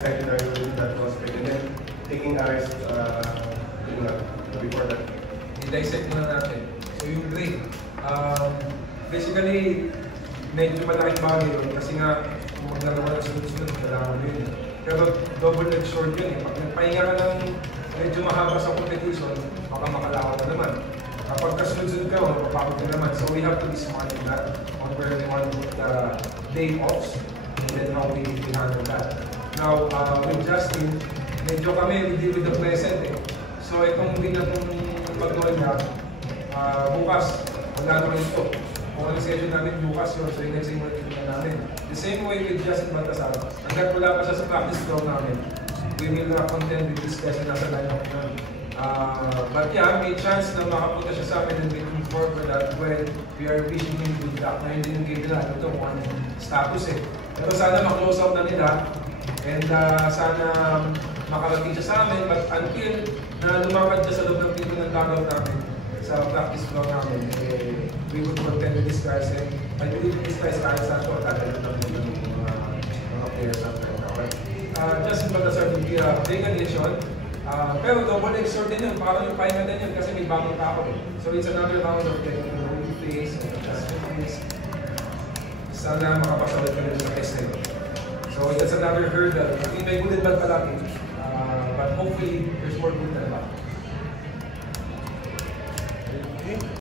secondary with that prospect and then taking ours before that. I-dissect muna natin. So yung grade, basically, medyo malaking bagay yun kasi nga kung maglalawa ng sunod-sunod, kailangan mo yun. Pero double-edged sword yun eh. Pag nagpahinga ka ng medyo mahaba sa competition, baka makalawa ka naman. Kapag kasunod-sunod ka, mapapagod ka naman. So we have to be smart in that on where we want to put the day offs and then how we handle that. Now, with Justin, medyo kami, we deal with the present eh. So itong hindi na itong pag-nood niya, bukas, wala naman ito. Kung ano session namin bukas yun, so yung next day mo namin. The same way with Justin Baltasar, hanggang wala pa siya sa practice ground namin, we will contend with this kasi nasa line-up namin. But yeah, may chance na makapunta siya sa amin and looking forward for that when we are wishing him to be back. Na hindi yung game nila, ito kung ano status eh. Pero sana ma-close out na nila and sana makarating siya sa amin, but until na lumapad siya sa loob ng pinto ng dugout namin, sa practice ground namin, we would contend with these guys and I believe these guys kahit sa ato, talagang ng mga players natin. Justin Baltasar will be a big addition. Pero double-edged sword din yun, parang yung pahinga din yun kasi may bagong tao eh. So it's another round of getting to know your face and adjustment face. Sana makapasalit ka rin sa test na yun. So that's another hurdle. I think may good and bad palagi. But hopefully there's more good than bad.